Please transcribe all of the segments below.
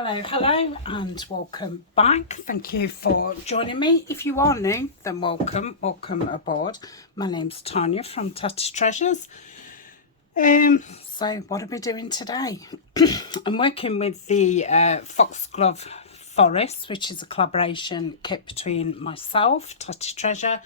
Hello and welcome back. Thank you for joining me. If you are new, then welcome aboard. My name's Tania from Tatty Treasures. So what are we doing today? I'm working with the Foxglove Forest, which is a collaboration kit between myself, Tatty Treasure,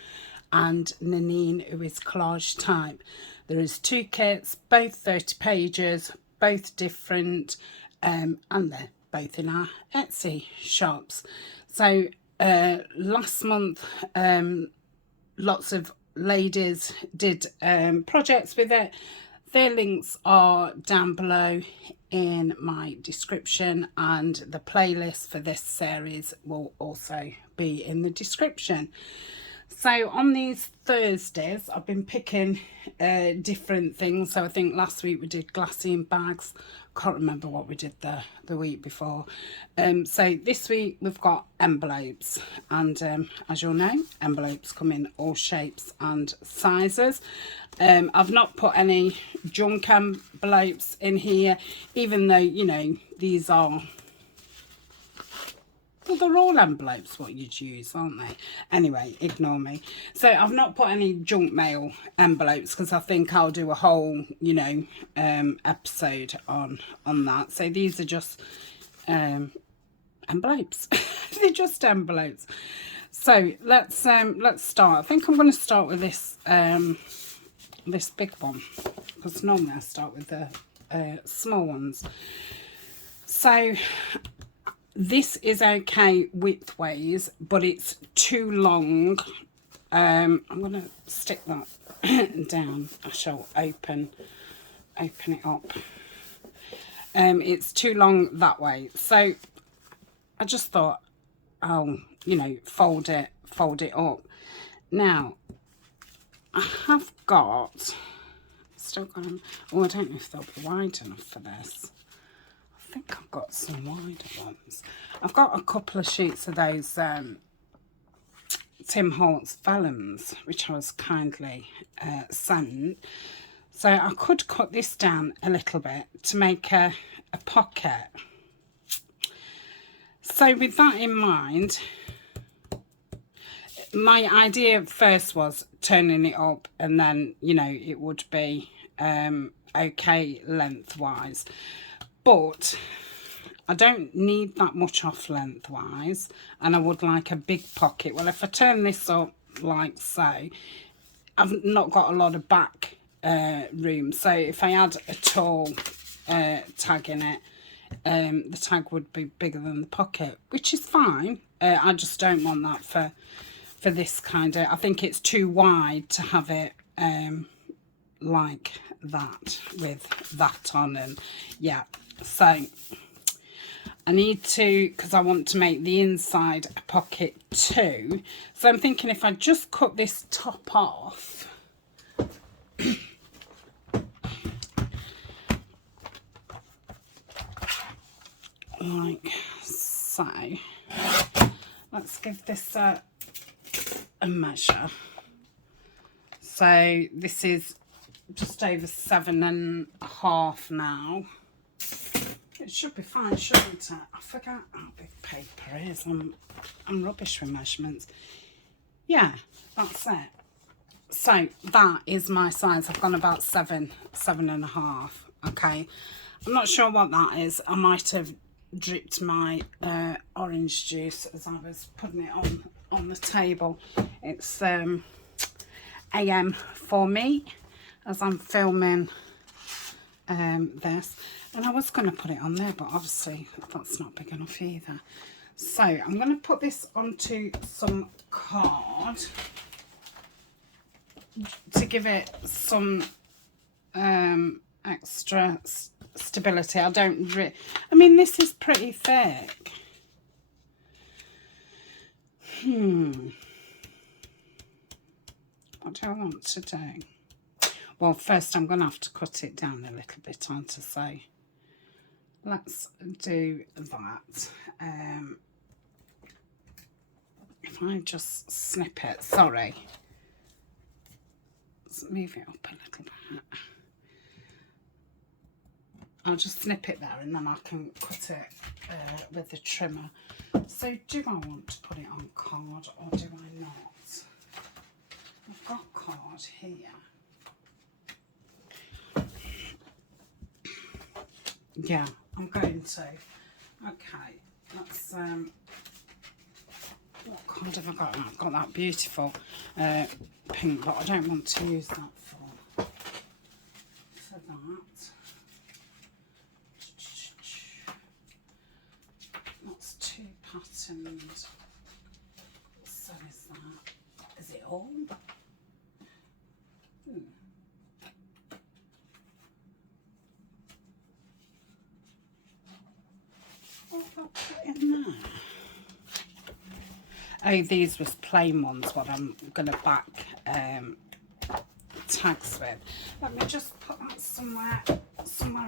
and Nanine, who is Collage Time. There is two kits, both 30 pages, both different, and they're both in our Etsy shops. So last month lots of ladies did projects with it. Their links are down below in my description, and the playlist for this series will also be in the description. So on these Thursdays I've been picking different things. So I think last week we did glassine bags. Can't remember what we did the week before. So this week we've got envelopes, and as you'll know, envelopes come in all shapes and sizes. I've not put any junk envelopes in here, even though, you know, these are, well, they're all envelopes what you'd use, aren't they? Anyway, ignore me. So I've not put any junk mail envelopes because I think I'll do a whole, you know, episode on that. So these are just envelopes. They're just envelopes. So let's start. I think I'm going to start with this this big one, because normally I start with the small ones. So this is okay widthways, but it's too long. I'm going to stick that down. I shall open it up. It's too long that way. So I just thought, oh, you know, fold it up. Now, I have still got them. Oh, I don't know if they'll be wide enough for this. I think I've got some wider ones. I've got a couple of sheets of those Tim Holtz vellums, which I was kindly sent. So I could cut this down a little bit to make a pocket. So with that in mind, my idea first was turning it up, and then, you know, it would be okay lengthwise. But I don't need that much off lengthwise, and I would like a big pocket. Well, if I turn this up like so, I've not got a lot of back room. So if I add a tall tag in it, the tag would be bigger than the pocket, which is fine. I just don't want that for this kind of, I think it's too wide to have it like that with that on. And yeah, so I need to, because I want to make the inside a pocket too. So I'm thinking if I just cut this top off, like so. Let's give this a measure. So this is just over 7.5 now. It should be fine, shouldn't it? I forget how big paper is. I'm rubbish with measurements. Yeah, that's it. So that is my size. I've gone about 7.5. Okay, I'm not sure what that is. I might have dripped my orange juice as I was putting it on the table. It's AM for me as I'm filming this, and I was going to put it on there, but obviously that's not big enough either. So I'm going to put this onto some card to give it some extra stability. I mean, this is pretty thick. What do I want to do? Well, first I'm going to have to cut it down a little bit, aren't I? So let's do that. If I just snip it, sorry. Let's move it up a little bit. I'll just snip it there and then I can cut it with the trimmer. So do I want to put it on card or do I not? I've got card here. Yeah, I'm going to. Okay, let's what card have I got? I've got that beautiful pink, but I don't want to use that for that. That's 2 patterns. So is that? Is it all? What have I put in there? Oh, these was plain ones, what I'm going to back tags with. Let me just put that somewhere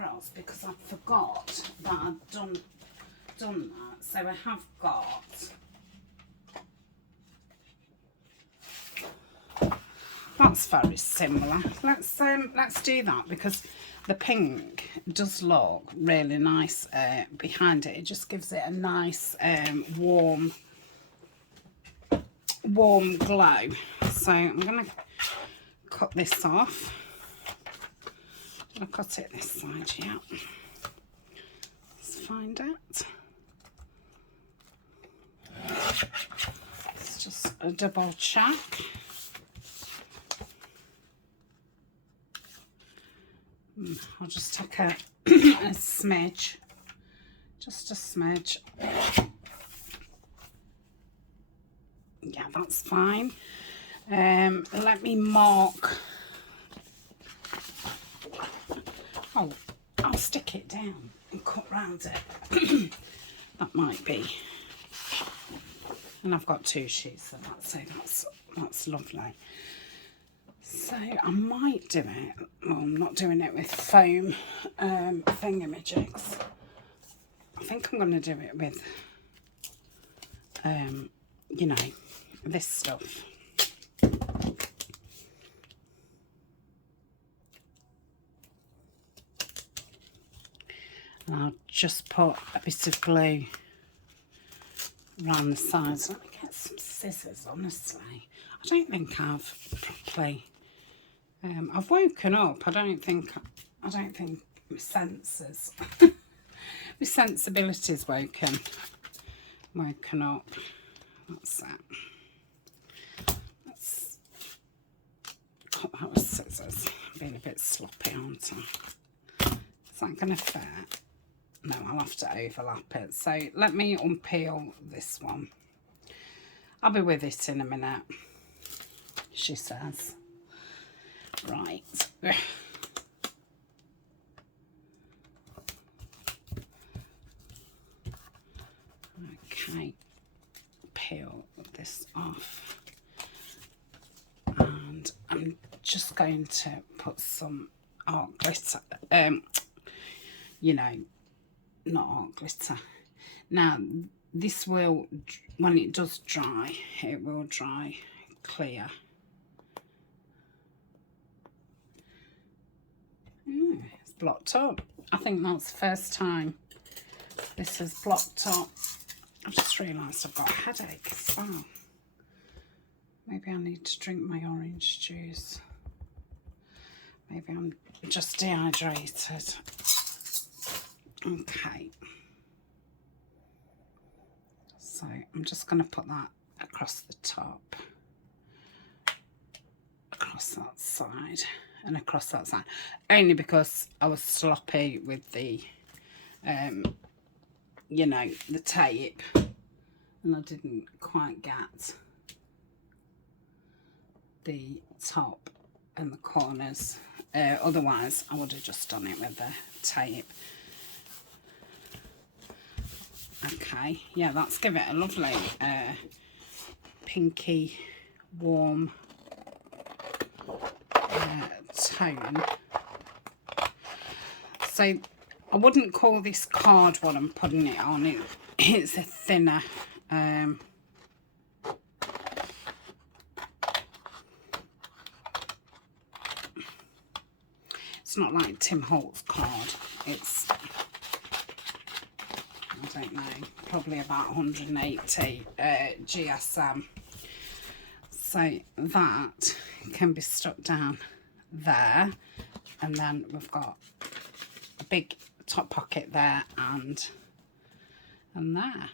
else because I forgot that I'd done that. So I have got, that's very similar. Let's do that because the pink does look really nice behind it. It just gives it a nice warm glow. So I'm going to cut this off. I'll cut it this side, yeah. Let's find it. It's just a double check. I'll just take a smidge, just a smidge. Yeah, that's fine. Let me mark. Oh, I'll stick it down and cut round it. That might be. And I've got 2 sheets of that, so that's lovely. So I might do it. Well, I'm not doing it with foam thingamajigs. I think I'm going to do it with, you know, this stuff. And I'll just put a bit of glue around the sides. Let me get some scissors, honestly. I don't think I've properly... I've woken up. I don't think my senses, my sensibility's woken up. That's it. Let's cut that with scissors. I'm being a bit sloppy, aren't I? Is that going to fit? No, I'll have to overlap it. So let me unpeel this one. I'll be with it in a minute, she says. Right. Okay. Peel this off. And I'm just going to put some art glitter. You know, not art glitter. Now, this will, when it does dry, it will dry clear. It's blocked up. I think that's the first time this is blocked up. I just realised I've got a headache as well. Maybe I need to drink my orange juice. Maybe I'm just dehydrated. Okay. So I'm just going to put that across the top. Across that side. And across that side, only because I was sloppy with the you know, the tape, and I didn't quite get the top and the corners. Otherwise I would have just done it with the tape. Okay, yeah, that's give it a lovely pinky warm tone. So I wouldn't call this card what I'm putting it on. It's a thinner it's not like Tim Holtz card. it's, I don't know, probably about 180 GSM. So that can be stuck down there, and then we've got a big top pocket there and there.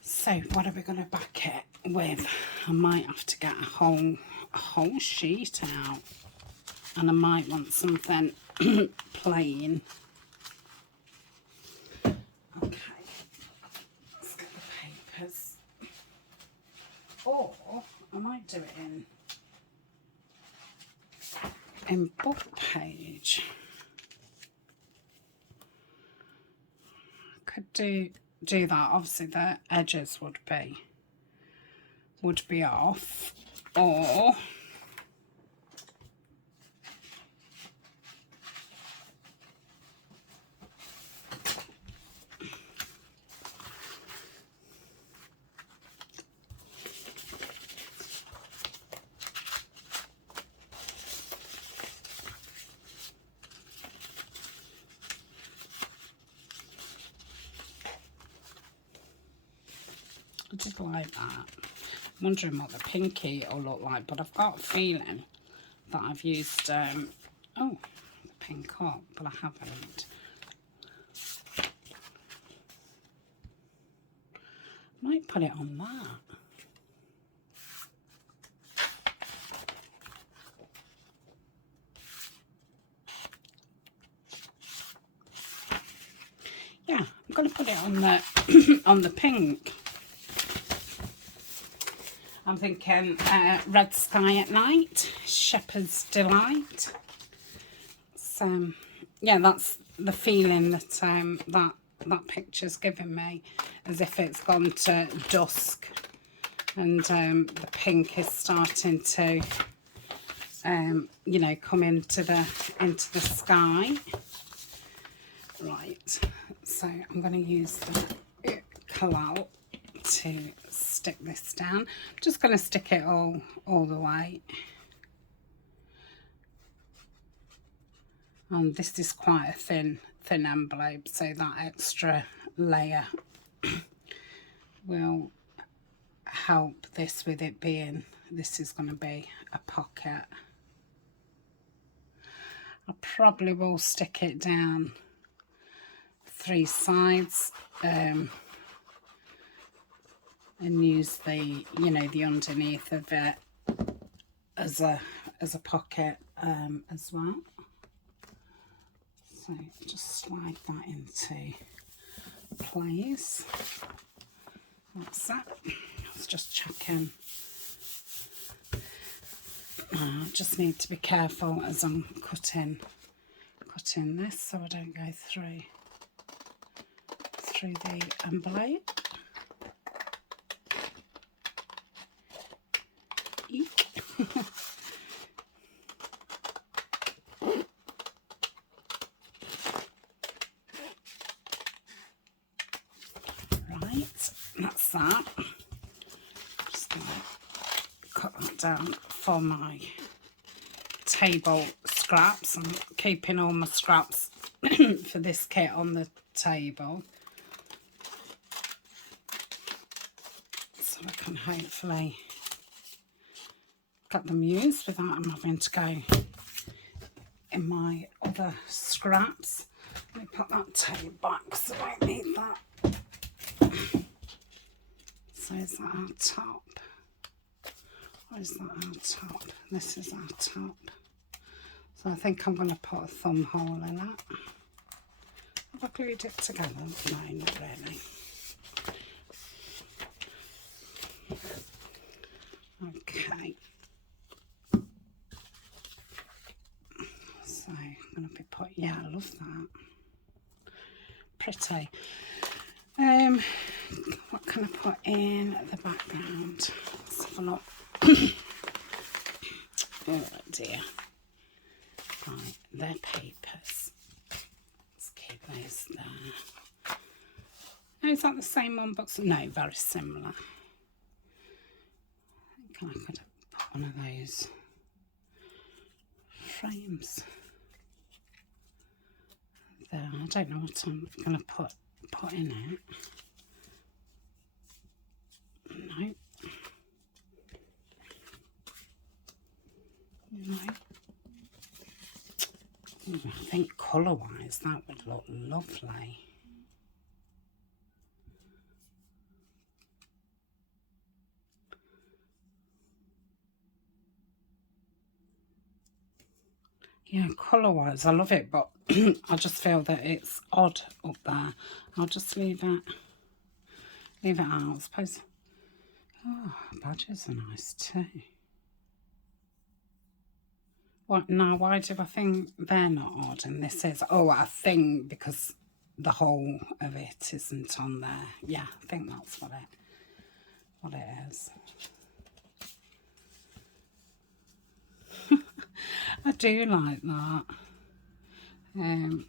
So what are we going to back it with? I might have to get a whole sheet out, and I might want something plain. Okay, let's get the papers, or I might do it in book page. I could do that. Obviously the edges would be off, or I just like that. I'm wondering what the pinky will look like, but I've got a feeling that I've used oh, the pink up, but I haven't. Might put it on that. Yeah, I'm going to put it on the on the pink. I'm thinking Red Sky at Night, Shepherd's Delight. So yeah, that's the feeling that that picture's giving me, as if it's gone to dusk, and the pink is starting to you know, come into the sky. Right, so I'm going to use the collal to stick this down. I'm just going to stick it all the way. And this is quite a thin envelope, so that extra layer will help this with it being, this is going to be a pocket. I probably will stick it down 3 sides and use the, you know, the underneath of it as a pocket as well. So just slide that into place. That's that. Let's just check in. I just need to be careful as I'm cutting this, so I don't go through the envelope. Eek. Right, that's that. Just going to cut that down for my table scraps. I'm keeping all my scraps for this kit on the table, so I can hopefully get them used without them having to go in my other scraps. Let me put that tape back so I don't need that. So is that our top? Or is that our top? This is our top. So I think I'm going to put a thumb hole in that. Have I glued it together? No, not really. Okay. So I'm going to be putting, yeah, I love that. Pretty. What can I put in the background? Let's have a look. Oh dear. Right, they're papers. Let's keep those there. Oh, is that the same one? But no, very similar. I think I could put one of those frames there. I don't know what I'm going to put in it. No. No. Ooh, I think colour-wise that would look lovely. Yeah, colour-wise I love it, but I just feel that it's odd up there. I'll just leave it out, I suppose. Oh, badgers are nice too. What now? Why do I think they're not odd and this is? Oh, I think because the whole of it isn't on there. Yeah, I think that's what it is. I do like that. No,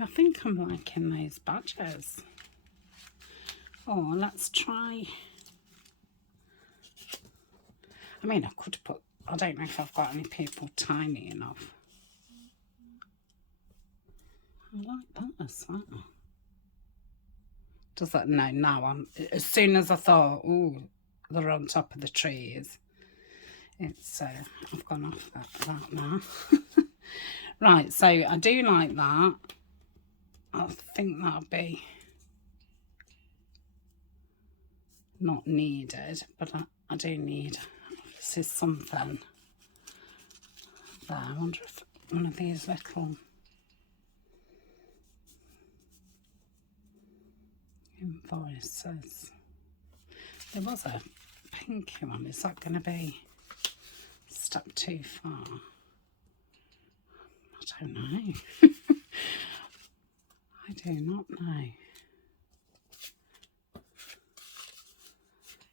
I think I'm liking those badgers. Oh, let's try. I mean, I could put, I don't know if I've got any people tiny enough. I like that as well. Does that, no, now I'm, as soon as I thought, oh, they're on top of the trees, it's, I've gone off that now. Right, so I do like that. I think that'll be not needed, but I do need, this is something there. I wonder if one of these little invoices, there was a pinky one, is that going to be a step too far? I don't know. I do not know.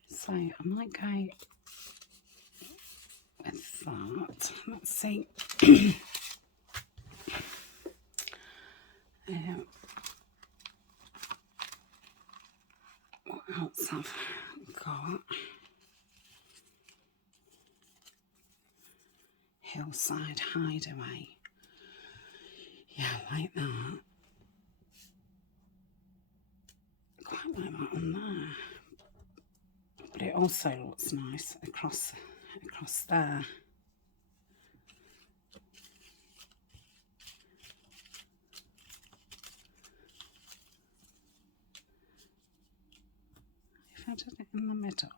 So I might go with that. Let's see. What else have I got? Hillside Hideaway. Yeah, I like that. Quite like that on there. But it also looks nice across there. If I did it in the middle,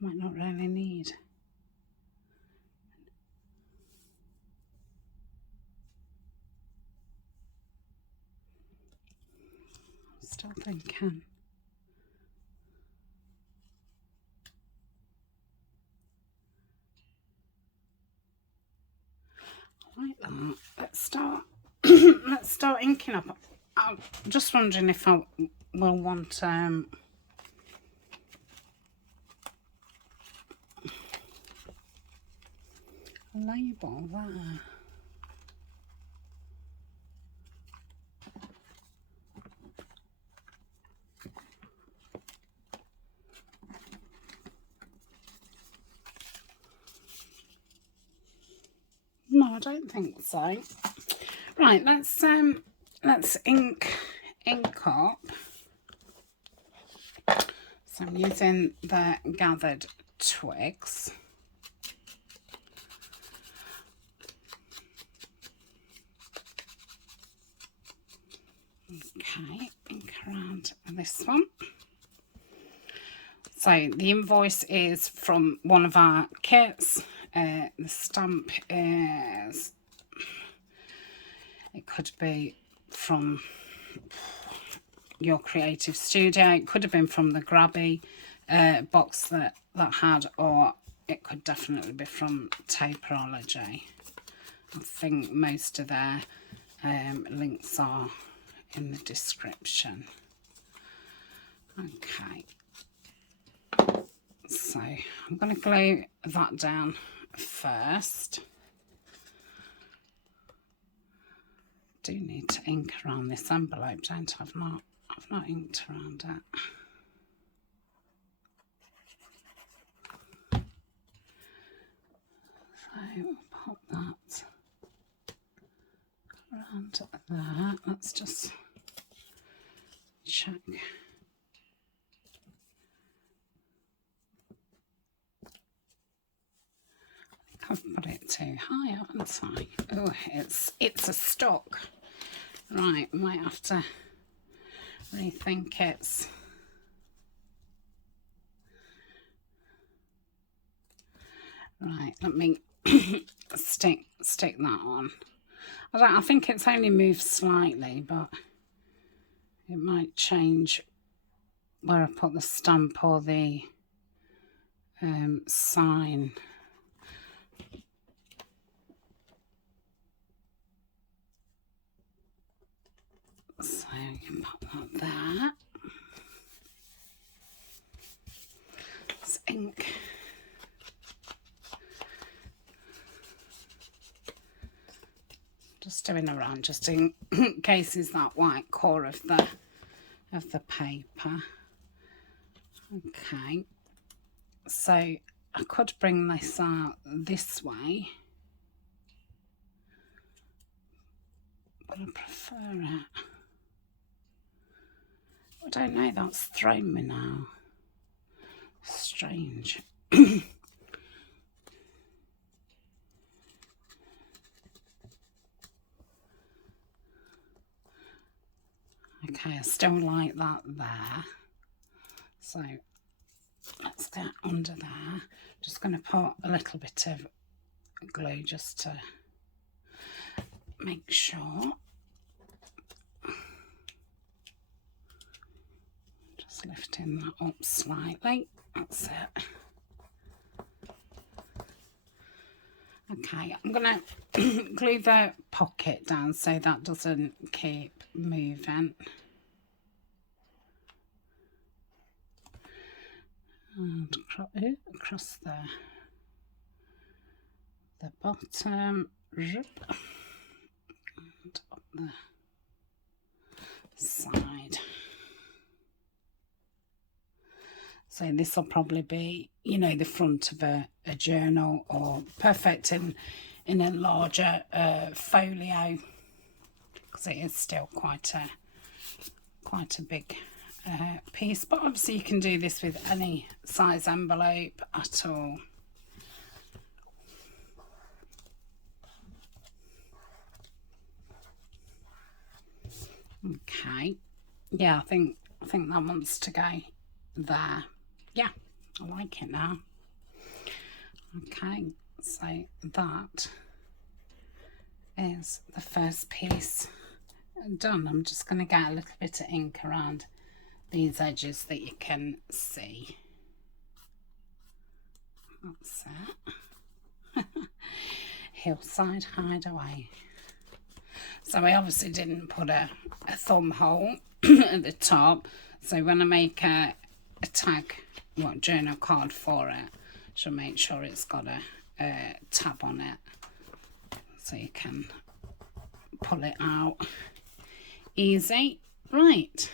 might not really need. Still thinking. I like that. Let's start. Let's start inking up. I'm just wondering if I will want a label there. No, I don't think so. Right, let's ink up. So I'm using the gathered twigs. Okay, ink around this one. So the invoice is from one of our kits. The stamp is, it could be from your creative studio, it could have been from the Grabby box that had, or it could definitely be from Taperology. I think most of their links are in the description. Okay, so I'm going to glue that down first. Do need to ink around this envelope, don't I? I've not inked around it. So And there, let's just check. I've put it too high, haven't I? Oh, it's a stock. Right, might have to rethink it. Right, let me stick that on. I think it's only moved slightly, but it might change where I put the stamp or the sign. So you can put that there. It's ink. Just doing around just in case it's that white core of the paper. Okay, so I could bring this out this way, but I prefer it. I don't know, that's thrown me now. Strange. Okay, I still like that there. So let's get under there. Just going to put a little bit of glue just to make sure. Just lifting that up slightly. That's it. Okay, I'm going to glue the pocket down so that doesn't keep moving. And across the bottom, and up the side. So this will probably be, you know, the front of a journal, or perfect in a larger folio, because it is still quite a big piece. But obviously you can do this with any size envelope at all. Okay, yeah, I think that wants to go there. Yeah, I like it now. Okay, so that is the first piece done. I'm just going to get a little bit of ink around these edges that you can see. That's it. Hillside Hideaway. So I obviously didn't put a thumb hole at the top, so when I make a tag, journal card for it, she'll make sure it's got a tab on it, so you can pull it out easy. Right,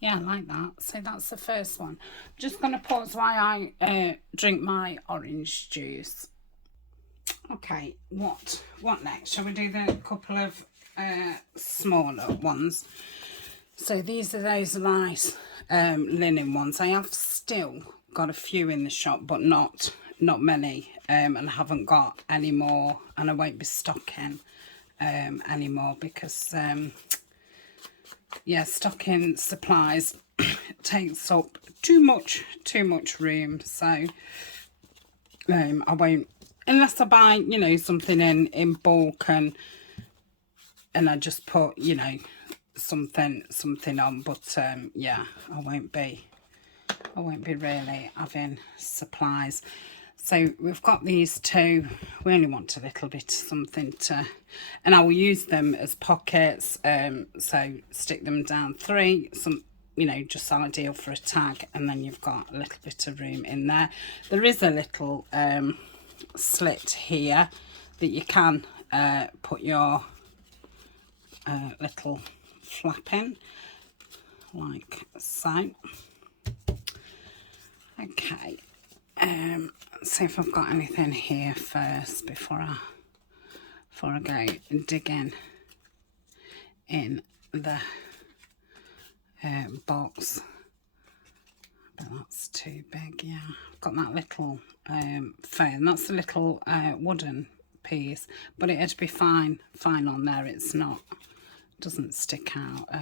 yeah, I like that. So that's the first one. I'm just going to pause while I drink my orange juice. Okay, what next? Shall we do the couple of smaller ones? So these are those nice linen ones. I have still got a few in the shop, but not many, and I haven't got any more, and I won't be stocking anymore, because yeah, stocking supplies takes up too much room. So I won't, unless I buy, you know, something in bulk, and I just put, you know, something on. But yeah, I won't be really having supplies. So we've got these two. We only want a little bit of something to, and I will use them as pockets. So stick them down three, some, you know, just ideal for a tag, and then you've got a little bit of room in there. There is a little slit here that you can put your little flap in, like so. Okay, let's see if I've got anything here first before I go and dig in. in the box. But that's too big, yeah. I've got that little fern. That's a little wooden piece, but it'd be fine on there. It's not, doesn't stick out a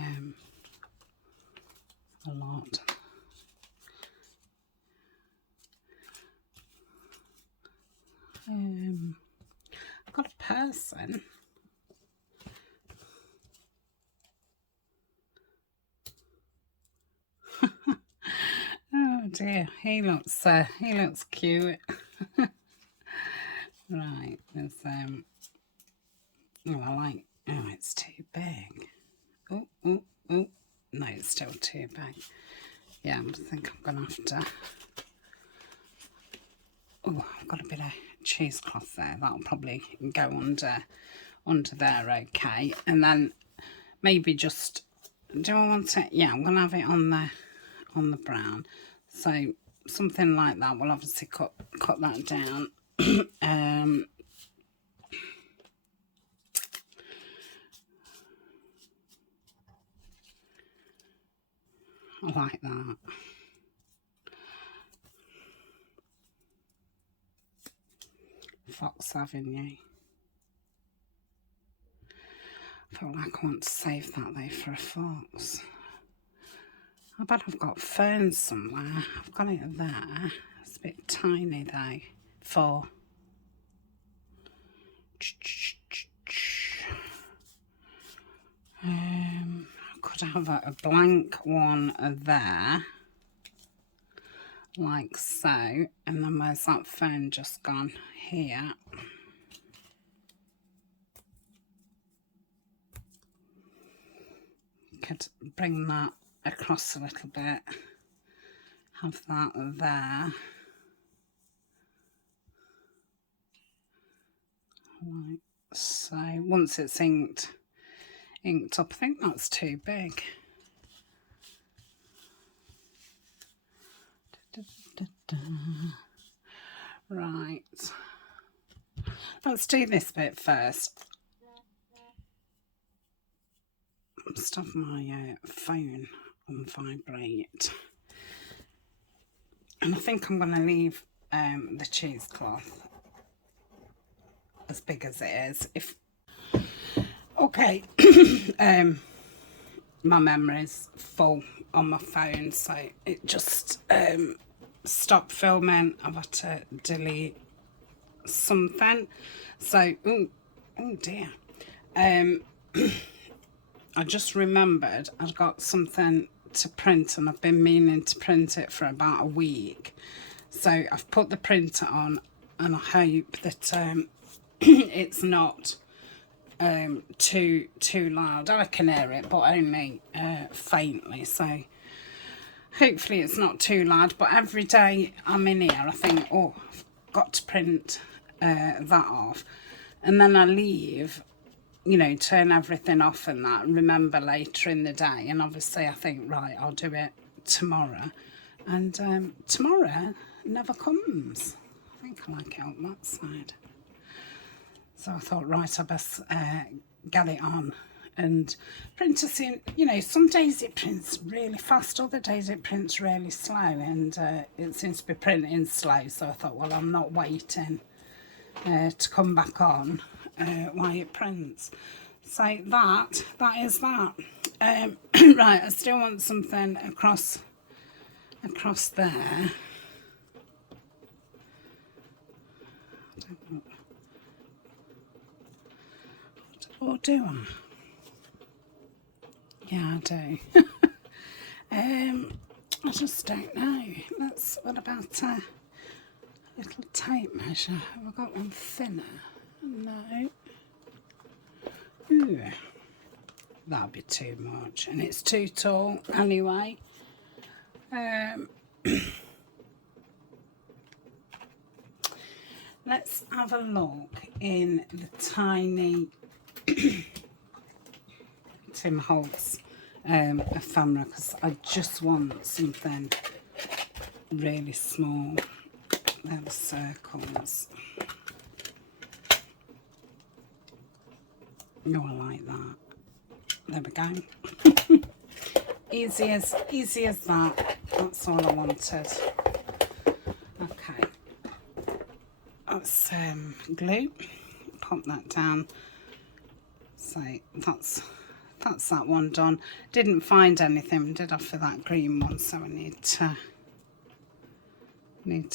lot. I've got a person. Oh dear, he looks cute. Right, there's oh, oh, it's too big. Oh, no, it's still too big. Yeah, I think I'm gonna have to. Oh, I've got a bit of cheesecloth there. That'll probably go under there, okay. And then maybe just, do I want it? Yeah, I'm gonna have it on the brown. So something like that. We'll obviously cut that down. I like that. Fox Avenue. I feel like I want to save that though for a fox. I bet I've got ferns somewhere. I've got it there. It's a bit tiny though for... I could have a blank one there, like so, and then where's that fern just gone? Here. Could bring that across a little bit, have that there, like so. Once it's inked up, I think that's too big. Right, let's do this bit first. Stop my phone on vibrate, and I think I'm going to leave the cheesecloth as big as it is. If okay, my memory's full on my phone, so it just stopped filming. I've had to delete something. So oh dear, I just remembered I'd got something to print, and I've been meaning to print it for about a week. So I've put the printer on, and I hope that it's not too loud. I can hear it, but only faintly. So hopefully it's not too loud. But every day I'm in here, I think, oh, I've got to print that off, and then I leave, you know, turn everything off and that, and remember later in the day. And obviously I think, right, I'll do it tomorrow, and tomorrow never comes. I think I like it on that side. So I thought, right, I best get it on and print it in. You know, some days it prints really fast, other days it prints really slow, and it seems to be printing slow. So I thought, well, I'm not waiting to come back on while it prints. So that is that. Right, I still want something across there. Or do I? Yeah, I do. I just don't know. What about a little tape measure? Have I got one thinner? No. Ooh, that'll be too much, and it's too tall anyway. Let's have a look in the tiny Tim Holtz ephemera, because I just want something really small. There are circles. Oh, I like that. There we go. Easy as that. That's all I wanted. Okay. That's glue. Pop that down. So that's that one done. Didn't find anything, did I, for that green one? So I need to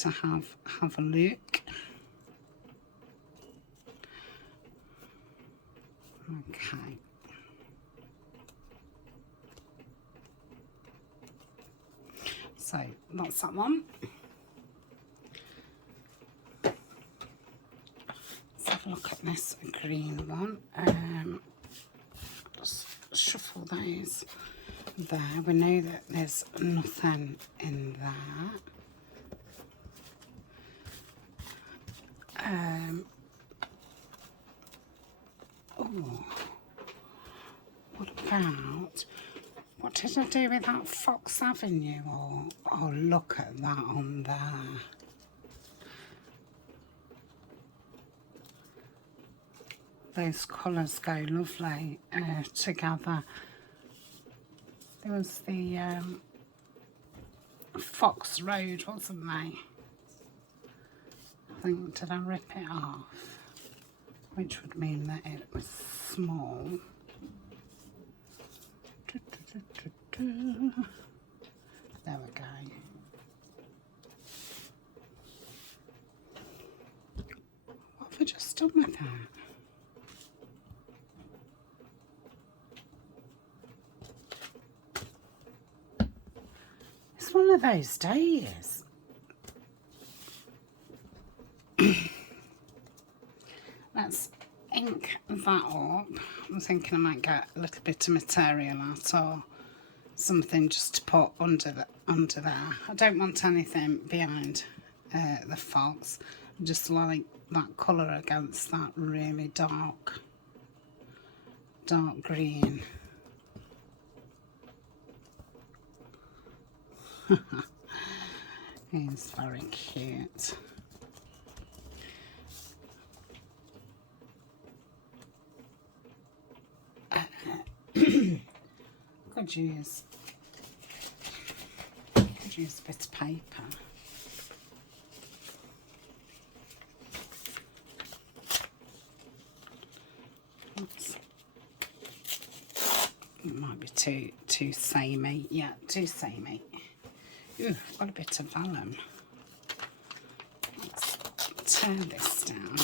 have a look. Okay. So that's that one. Let's have a look at this green one. Just shuffle those there. We know that there's nothing in there. Oh, what about, what did I do with that Fox Avenue? Oh, look at that on there. Those colours go lovely together. There was the Fox Road, wasn't there? I think, did I rip it off? Which would mean that it was small. There we go. What have I just done with that? It's one of those days. Let's ink that up. I'm thinking I might get a little bit of material out or something just to put under there. I don't want anything behind the fox. I just like that colour against that really dark green. He's very cute. Could use a bit of paper. Oops. It might be too samey. Yeah, too samey. Ooh, got a bit of vellum. Let's tear this down.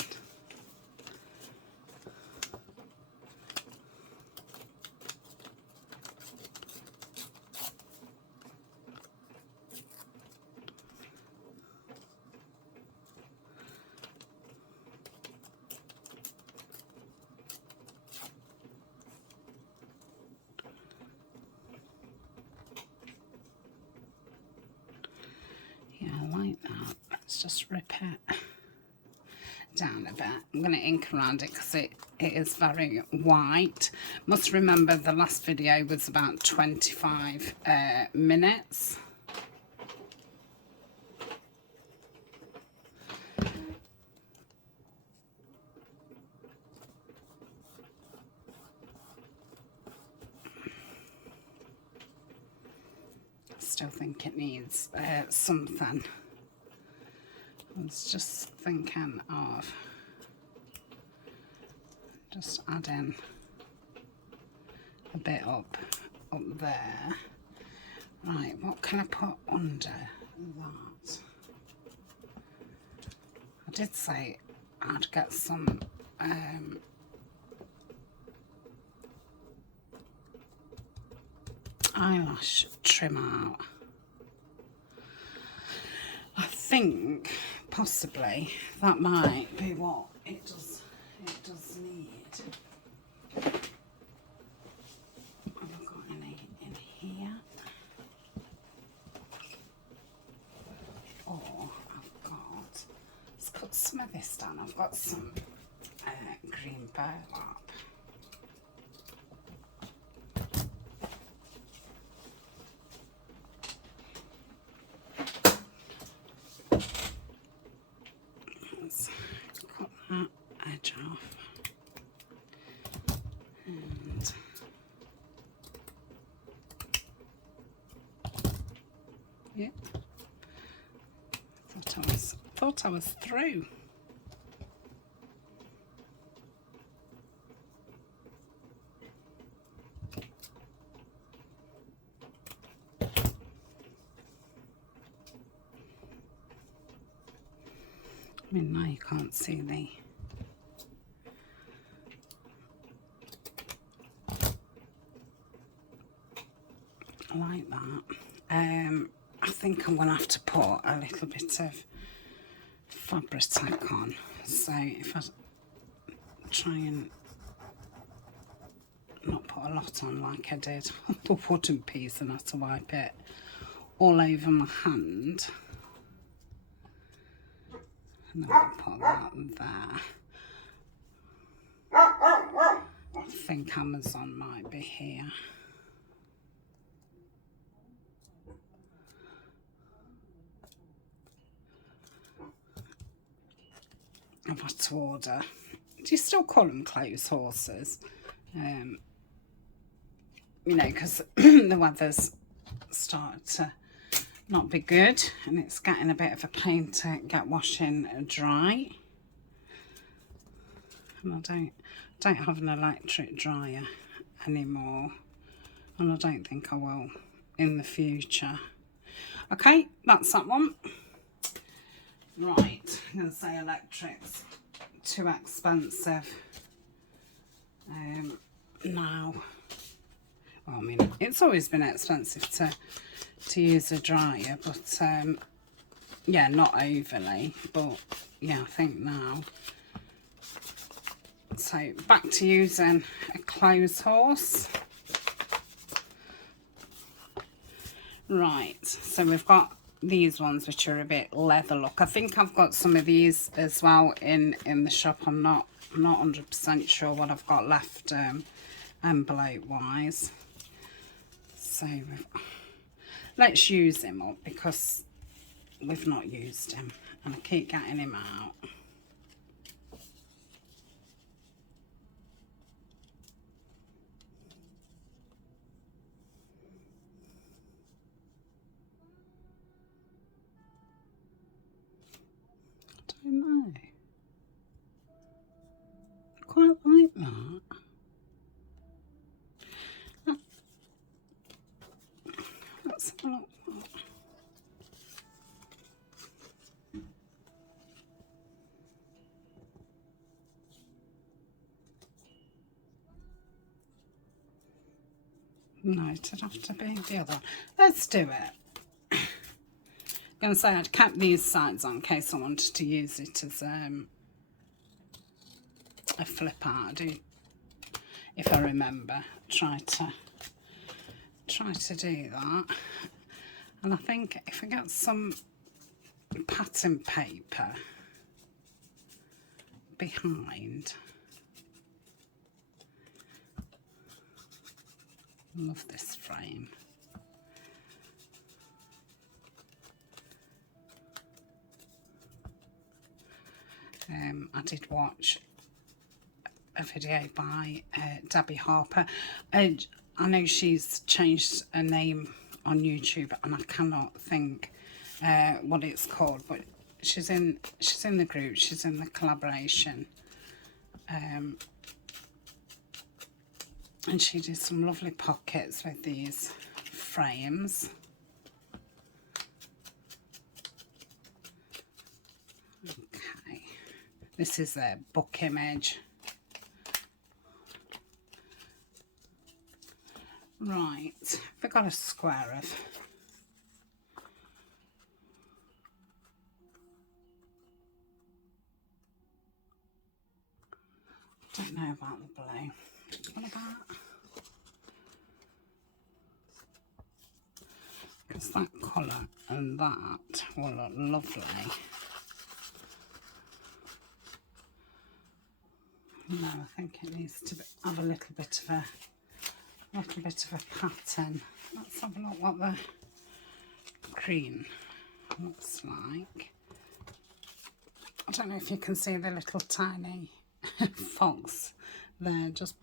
Just rip it down a bit. I'm going to ink around it because it is very white. Must remember the last video was about 25 minutes. Still think it needs something. I was just thinking of just adding a bit up there. Right, what can I put under that? I did say I'd get some eyelash trim out. I think possibly that might be what it does need. Have I got any in here? Or I've got, let's put some of this down. I've got some green burlap. Cut that edge off, and Yeah. Thought I was through. I mean, now you can't see the like that. I think I'm gonna have to put a little bit of fabric tack on. So if I try and not put a lot on like I did the wooden piece and have to wipe it all over my hand. And then I'll put that there. I think Amazon might be here. I've had to order. Do you still call them clothes horses? You know, because the weather's started to not be good and it's getting a bit of a pain to get washing dry. And I don't have an electric dryer anymore, and I don't think I will in the future. Okay, that's that one. Right, I'm going to say electric's too expensive now. Well, I mean, it's always been expensive to use a dryer, but yeah, not overly, but yeah, I think now. So back to using a clothes horse. Right, so we've got these ones which are a bit leather look. I think I've got some of these as well in the shop. I'm not 100% sure what I've got left envelope wise. So let's use him up because we've not used him and I keep getting him out. I don't know. I quite like that. Let's have a look. No, it'd have to be the other one. Let's do it. I'm going to say I'd kept these sides on in case I wanted to use it as a flip art. I do, if I remember, try to do that. And I think if I get some pattern paper behind, I love this frame. I did watch a video by Debbie Harper. I know she's changed her name on YouTube and I cannot think what it's called, but she's in the group, she's in the collaboration. And she did some lovely pockets with these frames. Okay, this is their book image. Right, I've got a square of don't know about the blue. What about? Because that colour and that will look lovely. No, I think it needs to have a little bit of a pattern. Let's have a look what the green looks like. I don't know if you can see the little tiny fox there, just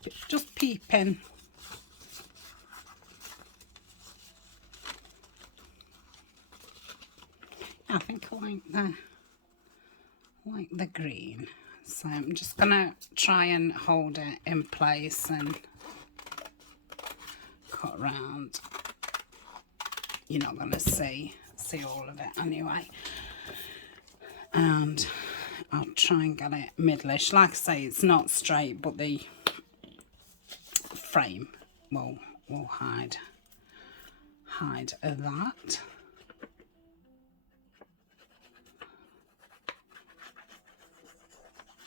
peeping. I think I like the green. So I'm just gonna try and hold it in place and cut around. You're not gonna see all of it anyway. And I'll try and get it middleish. Like I say, it's not straight, but the frame will hide that.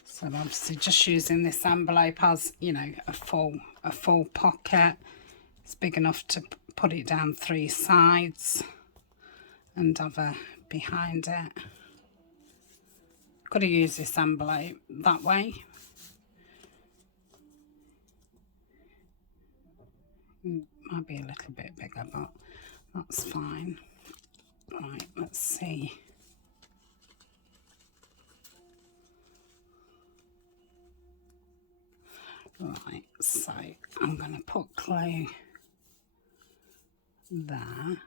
So I'm obviously just using this envelope as, you know, a full pocket. It's big enough to put it down 3 sides and have a behind it. Could have used this envelope that way. Might be a little bit bigger, but that's fine. Right, let's see. Right, so I'm going to put glue there,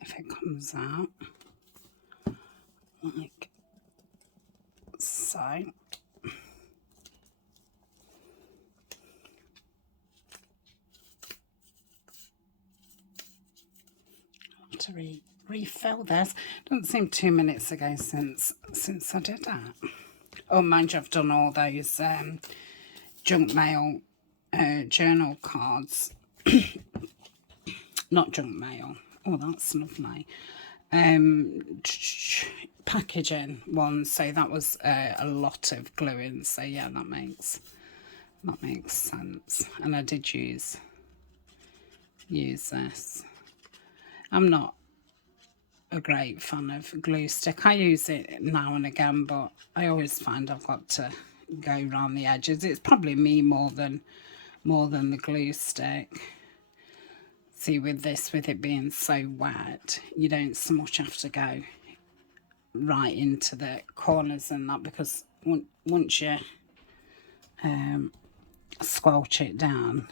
if it comes out, like so. To refill this. Doesn't seem 2 minutes ago since I did that. Oh, mind you, I've done all those junk mail journal cards. Not junk mail. Oh, that's lovely. Packaging ones. So that was a lot of gluing. So yeah, that makes sense. And I did use this. I'm not a great fan of glue stick. I use it now and again, but I always find I've got to go around the edges. It's probably me more than the glue stick. See, with it being so wet, you don't so much have to go right into the corners and that, because once you squelch it down,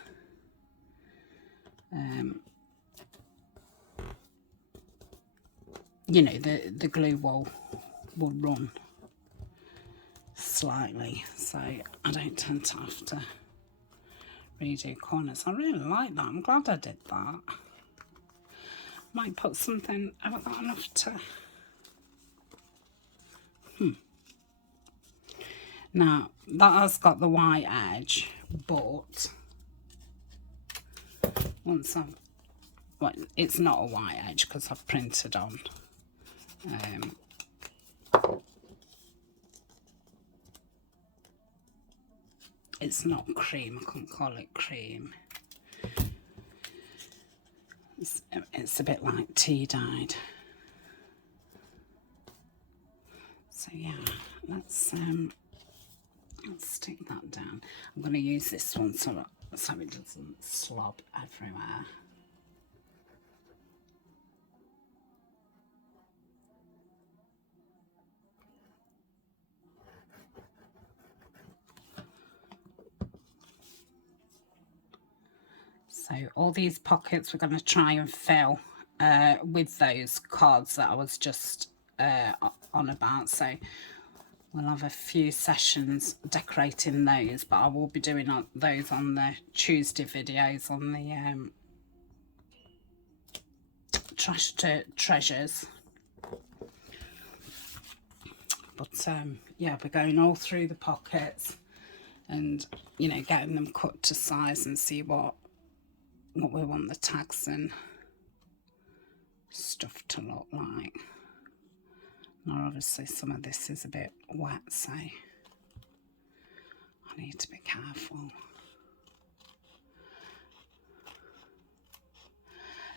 you know, the glue will run slightly, so I don't tend to have to redo corners. I really like that. I'm glad I did that. Might put something, I've got enough to now that has got the white edge, but once well, it's not a white edge because I've printed on it's not cream, I couldn't call it cream. It's a bit like tea dyed. So yeah, let's stick that down. I'm going to use this one so it doesn't slob everywhere. So all these pockets we're going to try and fill with those cards that I was just on about. So we'll have a few sessions decorating those, but I will be doing those on the Tuesday videos on the treasures. But yeah, we're going all through the pockets and, you know, getting them cut to size and see what we want the tags and stuff to look like. Now obviously some of this is a bit wet, so I need to be careful.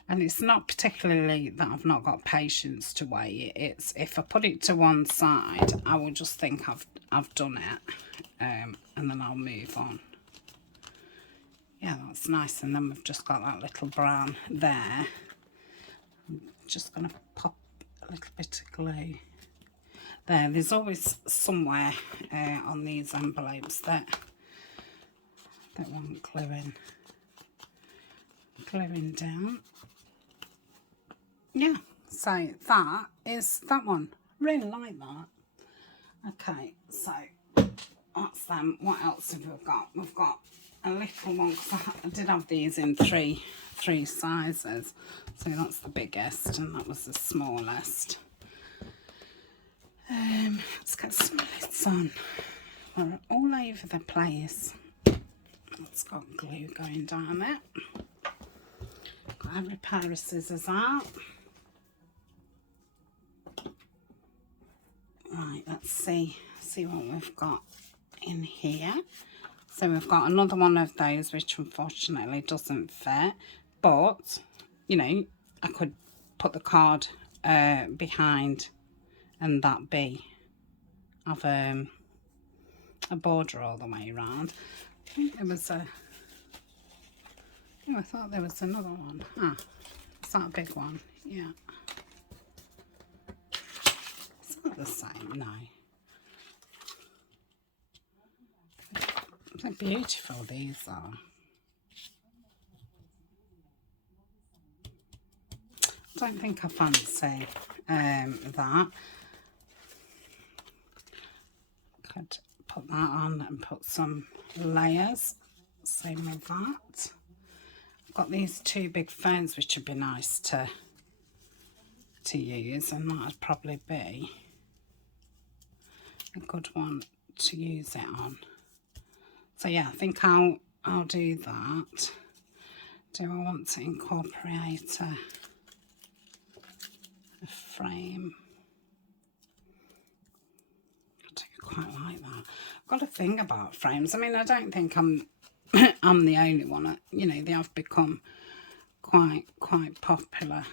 And it's not particularly that I've not got patience to weigh it. It's if I put it to one side, I will just think I've done it, and then I'll move on. Yeah, that's nice. And then we've just got that little brown there. I'm just going to pop a little bit of glue there. There's always somewhere on these envelopes that want gluing down. Yeah, so that is that one. Really like that. Okay, so that's them. What else have we got? We've got a little one, because I did have these in three sizes. So that's the biggest and that was the smallest. Let's get some lids on. They're all over the place. It's got glue going down it. Got every pair of scissors out. Right, let's see what we've got in here. So we've got another one of those, which unfortunately doesn't fit, but you know, I could put the card behind and that be of a border all the way around. I think there was a, oh, I thought there was another one. Ah, is that a big one? Yeah. It's not the same, no. They're beautiful, these are. I don't think I fancy that. Could put that on and put some layers. Same with that. I've got these two big ferns which would be nice to use, and that would probably be a good one to use it on. So yeah, I think I'll do that. Do I want to incorporate a frame? I don't quite like that. I've got a thing about frames. I mean, I don't think I'm I'm the only one. You know, they have become quite popular.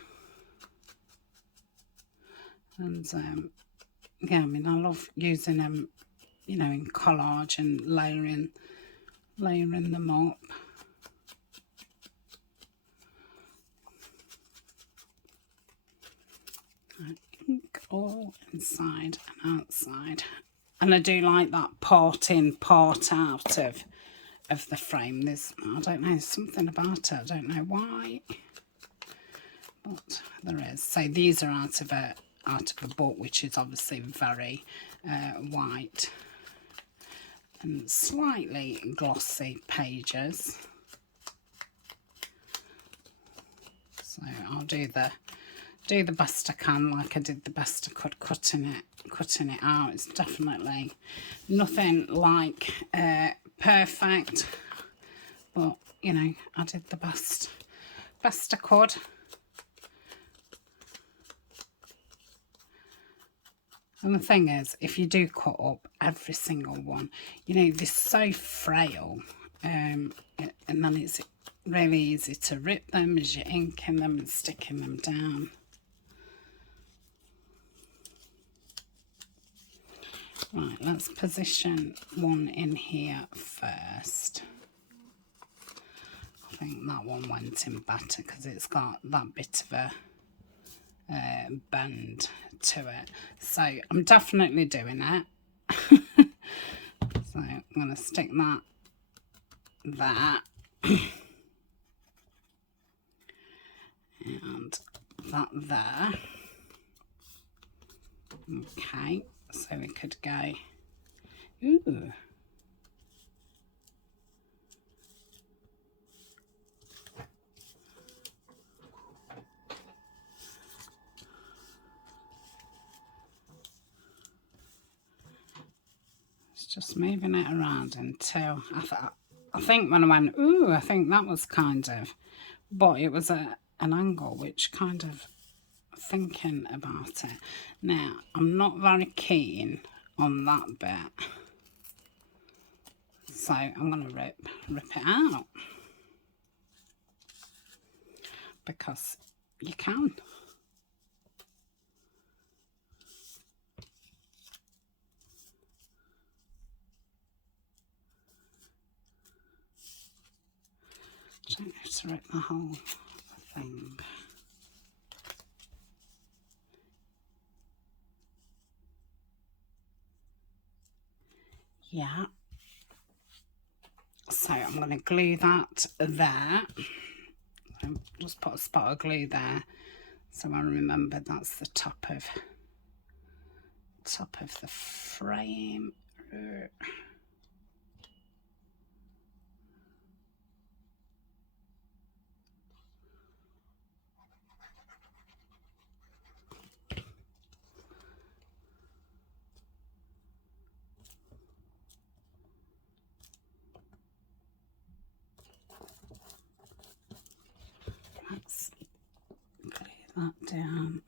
And yeah, I mean, I love using them, you know, in collage and layering them up. Ink all inside and outside. And I do like that part in, part out of the frame. There's, I don't know, something about it. I don't know why, but there is. So these are out of a book, which is obviously very white and slightly glossy pages. So I'll do the best I can, like I did the best I could cutting it out. It's definitely nothing like perfect, but you know, I did the best I could. And the thing is, if you do cut up every single one, you know, they're so frail, and then it's really easy to rip them as you're inking them and sticking them down. Right, let's position one in here first. I think that one went in better because it's got that bit of a bend to it. So I'm definitely doing it. So I'm going to stick that there. And that there. Okay, so we could go, ooh. It's just moving it around until I think when I went, ooh, I think that was kind of, but it was an angle which kind of, thinking about it. Now, I'm not very keen on that bit, so I'm going to rip it out, because you can. I don't have to rip the whole thing. Yeah. So I'm going to glue that there. Just put a spot of glue there so I remember that's the top of top of the frame. Let's glue that down.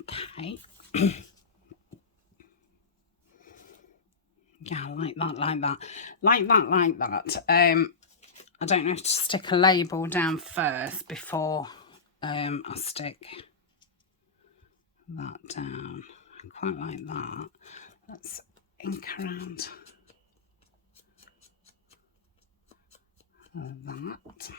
Okay. Yeah, like that, like that, like that, like that. I don't know if to stick a label down first before I stick that down. Quite like that. Let's ink around that.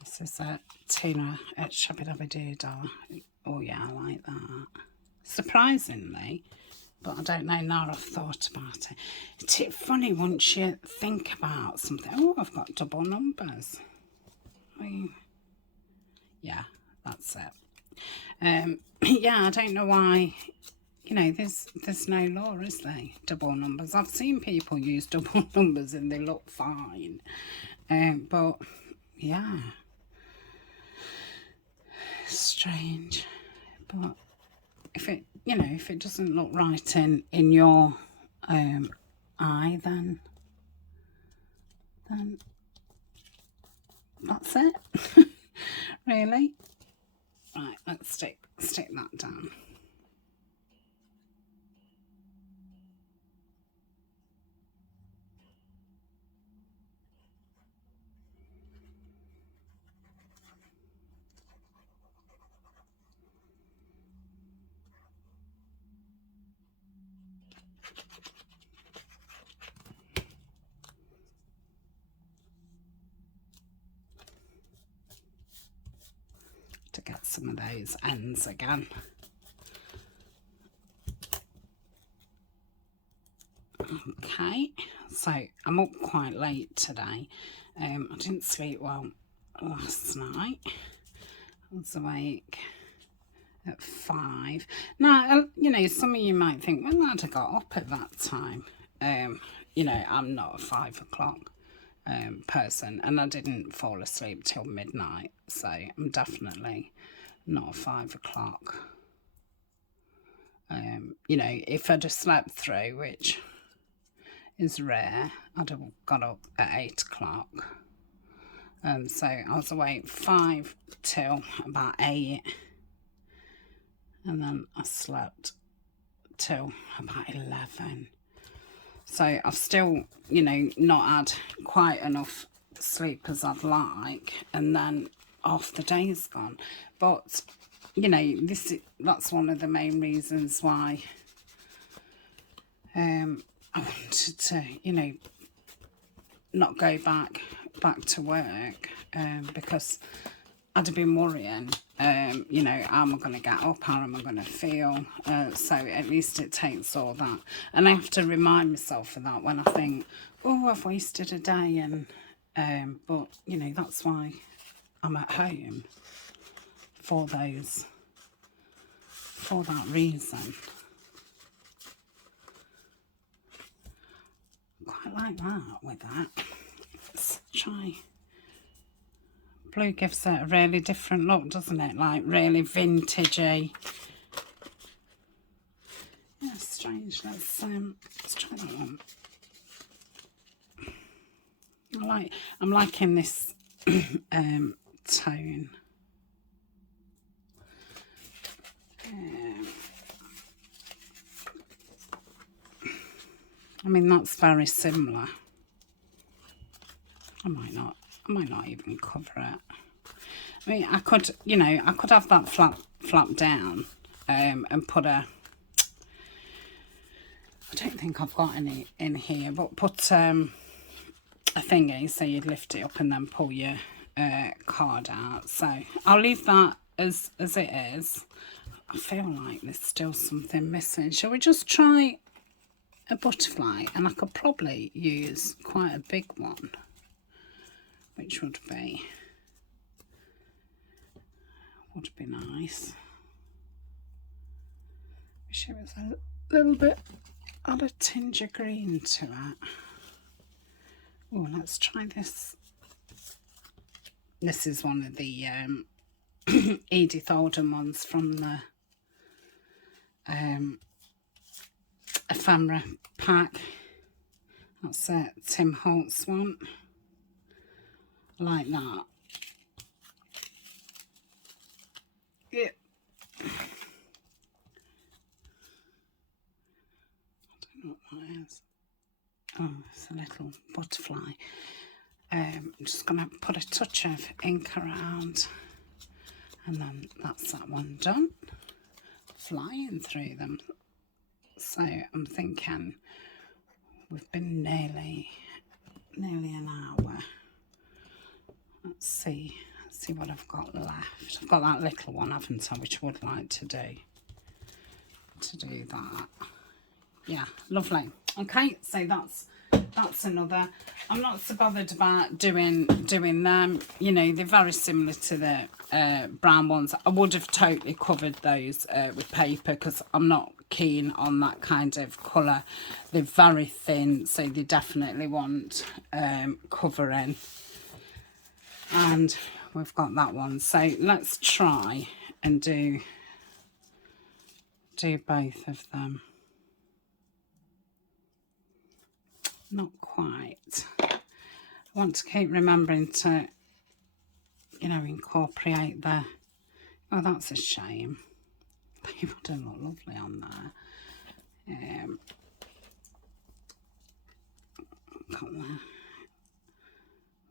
This is a Tina at Shabby Dabby Doodah. Oh yeah, I like that. Surprisingly, but I don't know, now I've thought about it. It's funny once you think about something. Oh, I've got double numbers. Yeah, that's it. Yeah, I don't know why, you know, there's no law, is there? Double numbers. I've seen people use double numbers and they look fine. But yeah, strange. But if it, you know, if it doesn't look right in your eye, then that's it. Really. Right, let's stick that down. To get some of those ends again. Okay, so I'm up quite late today. I didn't sleep well last night. I was awake at 5. Now, you know, some of you might think, well, I'd have got up at that time. You know, I'm not a 5 o'clock person, and I didn't fall asleep till midnight, so I'm definitely not a 5 o'clock. You know, if I'd have slept through, which is rare, I'd have got up at 8 o'clock. So I was awake 5 till about 8, and then I slept till about 11. So I've still, you know, not had quite enough sleep as I'd like, and then half the day's gone. But you know, that's one of the main reasons why I wanted to, you know, not go back to work, because I'd have been worrying, you know, how am I going to get up, how am I going to feel, so at least it takes all that, and I have to remind myself of that when I think, oh, I've wasted a day, and but you know, that's why I'm at home, for that reason. Quite like that with that. Let's try. Blue gives it a really different look, doesn't it? Like really vintagey. Yeah, strange. Let's try that one. I'm liking this tone. I mean, that's very similar. I might not even cover it. I mean, I could, you know, I could have that flap down, and put a, I don't think I've got any in here, but put a thingy, so you'd lift it up and then pull your card out. So I'll leave that as it is. I feel like there's still something missing. Shall we just try a butterfly? And I could probably use quite a big one, which would be nice. Wish it was a little bit, add a tinge of green to it. Oh, let's try this. This is one of the Edith Alden ones from the Ephemera pack. That's it, Tim Holtz one. Like that. Yeah. I don't know what that is. Oh, it's a little butterfly. I'm just going to put a touch of ink around, and then that's that one done. Flying through them. So I'm thinking we've been nearly an hour. Let's see what I've got left. I've got that little one, haven't I, which I would like to do that. Yeah, lovely. Okay, so that's another. I'm not so bothered about doing them. You know, they're very similar to the brown ones. I would have totally covered those with paper, because I'm not keen on that kind of colour. They're very thin, so they definitely want covering. And we've got that one. So let's try and do both of them. Not quite. I want to keep remembering to, you know, incorporate the... Oh, that's a shame. People don't look lovely on there. Got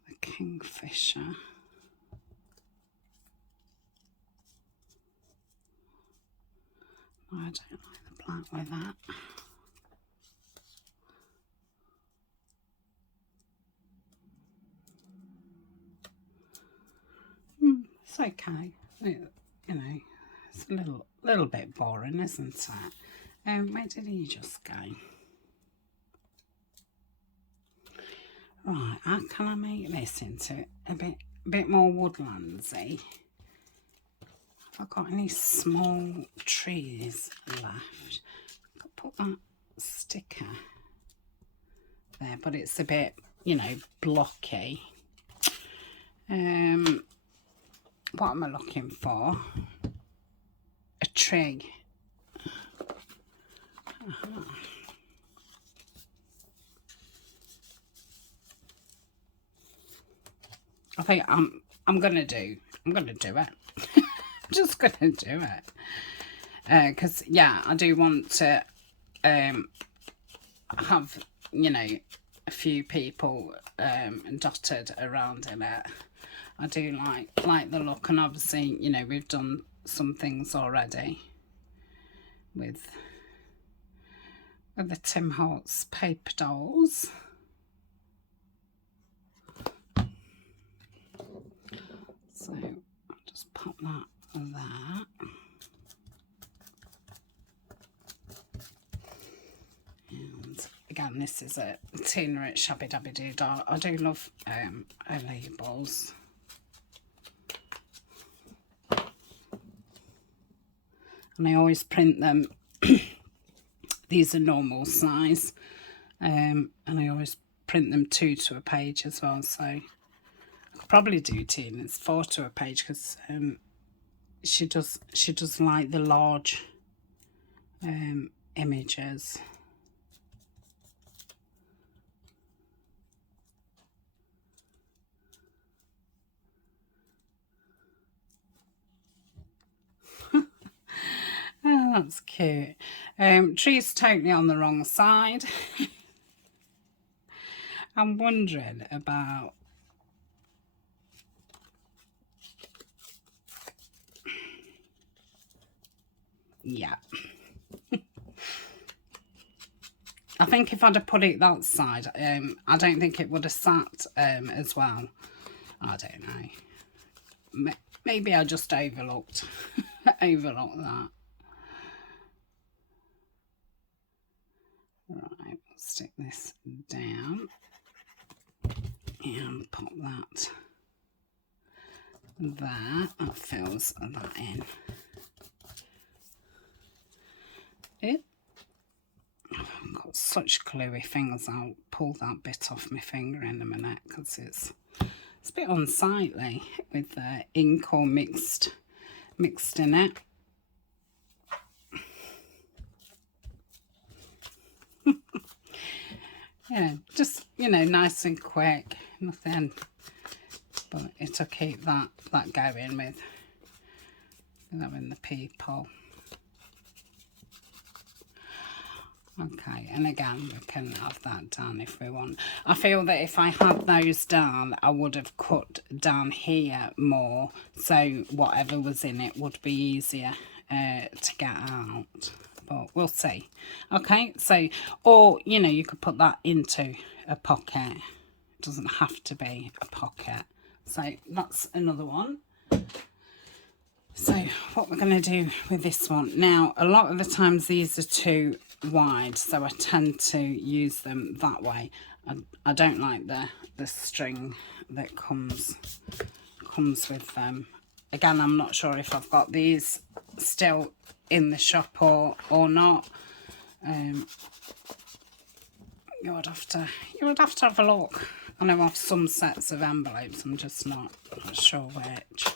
the Kingfisher. I don't like the black with that. It's okay. You know, it's a little bit boring, isn't it? Where did he just go? Right, how can I make this into a bit more woodlandsy? Have I got any small trees left? I could put that sticker there, but it's a bit, you know, blocky. What am I looking for? A tree. I think I'm gonna do it. I'm just gonna do it. Because yeah, I do want to have, you know, a few people dotted around in it. I do like the look, and obviously, you know, we've done some things already with the Tim Holtz paper dolls. So I'll just pop that there. And again, this is a Tina at Shabby Dabby Doo doll. I do love her labels. And I always print them. These are normal size, and I always print them 2 to a page as well. So I could probably do Tina's 4 to a page, because she does like the large images. Oh, that's cute. Tree's totally on the wrong side. I'm wondering about... Yeah. I think if I'd have put it that side, I don't think it would have sat as well. I don't know. Maybe I just overlooked overlooked that. Right, stick this down and pop that there. That fills that in. I've got such gluey fingers. I'll pull that bit off my finger in a minute because it's a bit unsightly with the ink all mixed in it. Yeah, just, you know, nice and quick, nothing, but it'll keep that going with having the people. Okay, and again, we can have that down if we want. I feel that if I had those down, I would have cut down here more, so whatever was in it would be easier to get out. But we'll see. Okay, so, or, you know, you could put that into a pocket. It doesn't have to be a pocket. So that's another one. So what we're going to do with this one. Now, a lot of the times these are too wide, so I tend to use them that way. I don't like the string that comes with them. Again, I'm not sure if I've got these still in the shop or not. You would have to have a look. I know I have some sets of envelopes, I'm just not sure which.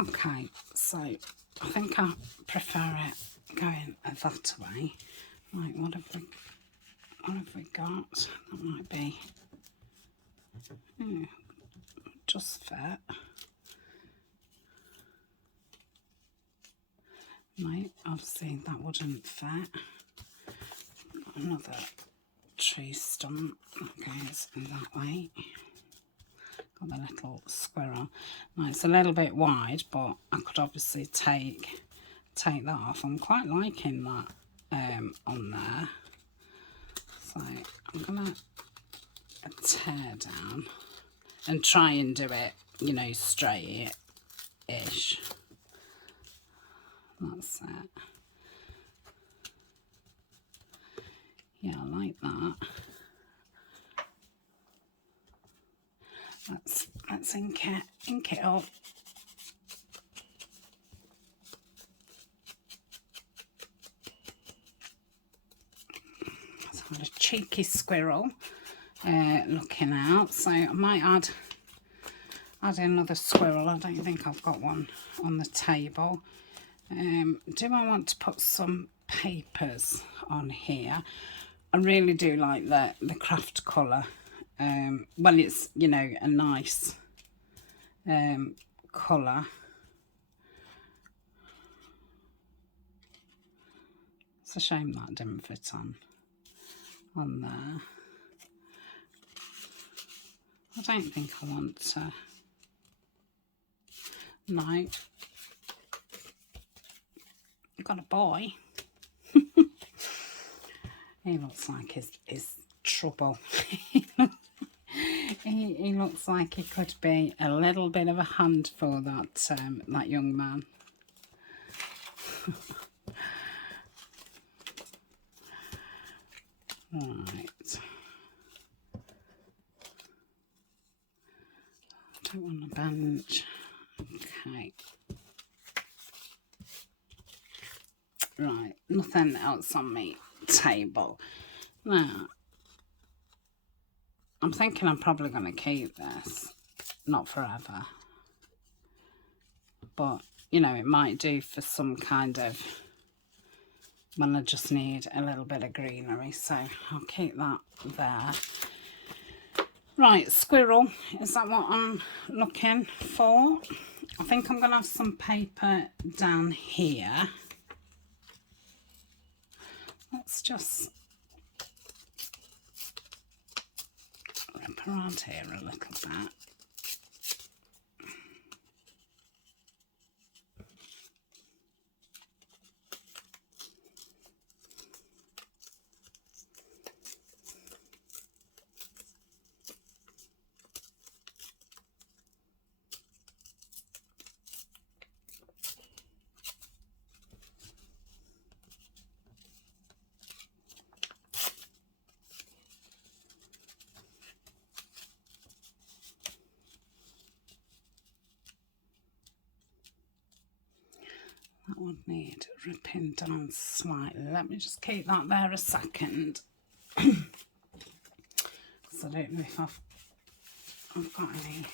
Okay, so I think I prefer it going that way. Right, what have we got? That might be just fit. Right, obviously that wouldn't fit. Got another tree stump that goes that way. Got the little squirrel. Now it's a little bit wide, but I could obviously take that off. I'm quite liking that on there. So I'm gonna tear down and try and do it, you know, straight-ish. That's it. Yeah, I like that. Let's ink it up. So I've got a cheeky squirrel looking out, so I might add another squirrel. I don't think I've got one on the table. Do I want to put some papers on here? I really do like the craft colour. Well, it's, you know, a nice colour. It's a shame that didn't fit on there. I don't think I want to. No. I've got a boy. He looks like his trouble. He looks like he could be a little bit of a handful, that young man. Right. I don't want a bench. Okay. Right, nothing else on my table. Now, I'm thinking I'm probably going to keep this, not forever, but, you know, it might do for some kind of, when I just need a little bit of greenery, so I'll keep that there. Right, squirrel, is that what I'm looking for? I think I'm going to have some paper down here. Let's just wrap around here a little bit. That would need ripping down slightly. Let me just keep that there a second. Because I don't know if I've got any.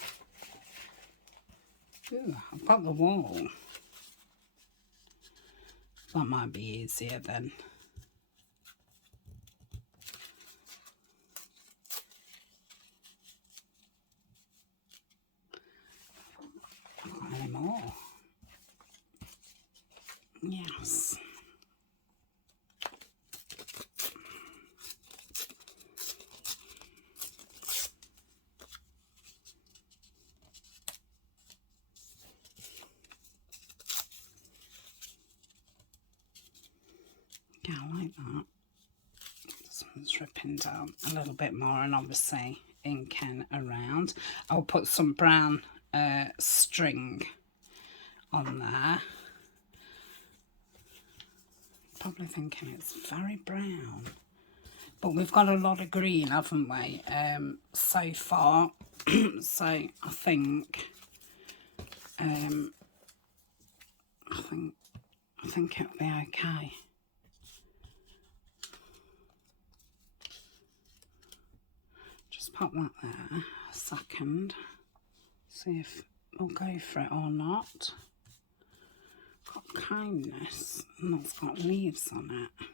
Ooh, I've got the wall. That might be easier then. I've got any more. Yes. Yeah, I like that. This one's ripping down a little bit more and obviously inking around. I'll put some brown string on there. Probably thinking it's very brown, but we've got a lot of green, haven't we, so far. So I think I think it'll be okay. Just pop that there a second, see if we'll go for it or not. Got kindness, and that's got leaves on it.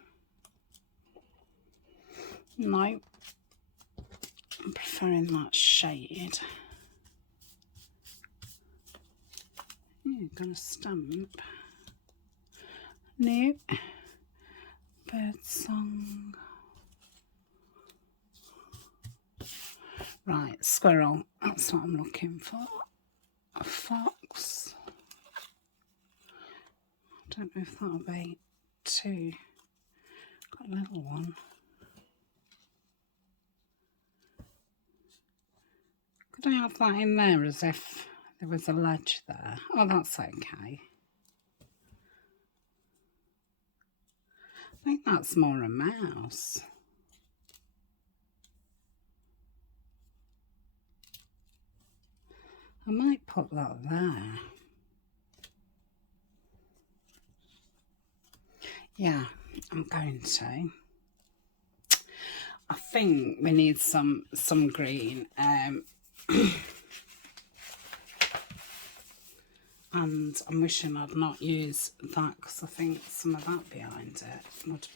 No, I'm preferring that shade. You're gonna stamp. No. Bird song. Right, squirrel. That's what I'm looking for. A fox. I don't know if that'll be too. Got a little one. Could I have that in there as if there was a ledge there? Oh, that's okay. I think that's more a mouse. I might put that there. Yeah, I'm going to. I think we need some green. And I'm wishing I'd not used that because I think some of that behind it would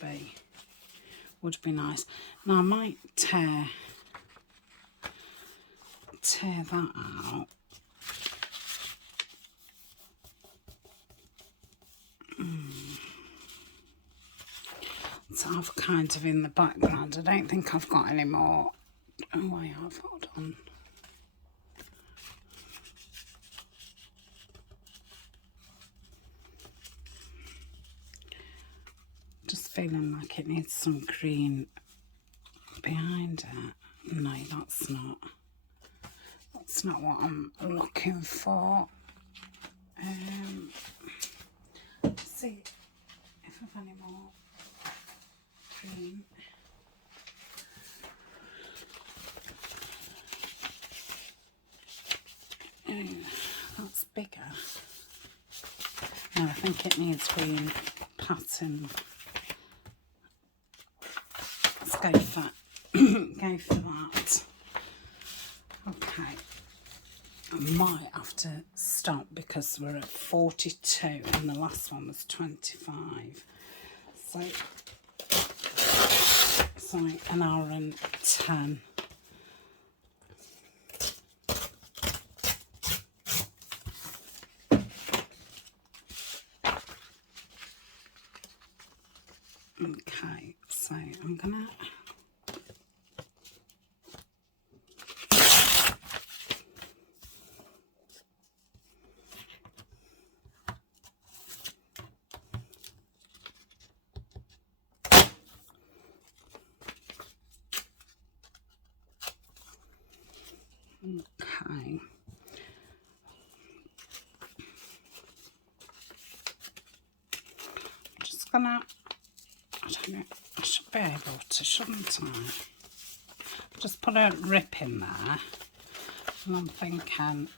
be nice. Now I might tear that out. So I've kind of in the background. I don't think I've got any more. Oh, I have. Hold on. Just feeling like it needs some green behind it. No, that's not. That's not what I'm looking for. Let's see if I've any more green. That's bigger. No, I think it needs green pattern. Let's go for go for that. Okay. I might have to stop because we're at 42 and the last one was 25. So sorry, an hour and 10. Okay. Just gonna, I don't know, I should be able to, shouldn't I? Just put a rip in there, and I'm thinking,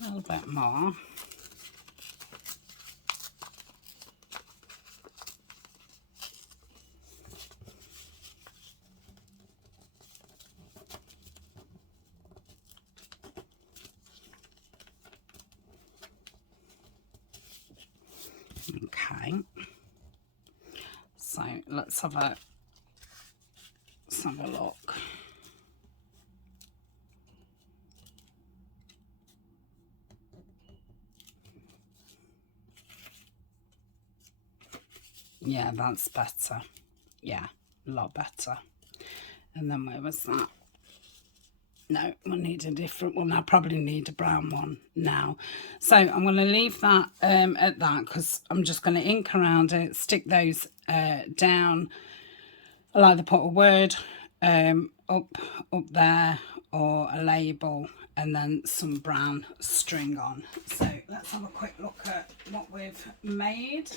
a little bit more. Okay, so let's have a look. Yeah, that's better. Yeah, a lot better. And then where was that? No, we'll need a different one. I probably need a brown one now. So I'm going to leave that at that, because I'm just going to ink around it, stick those down. I'll either put a word up there, or a label, and then some brown string on. So let's have a quick look at what we've made.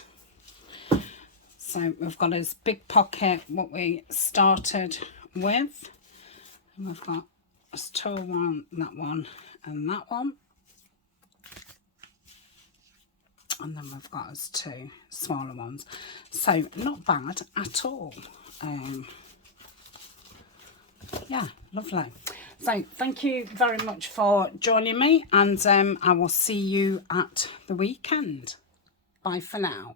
So we've got this big pocket, what we started with, and we've got this tall one, that one, and that one, and then we've got us two smaller ones. So not bad at all. Yeah, lovely. So thank you very much for joining me, and I will see you at the weekend. Bye for now.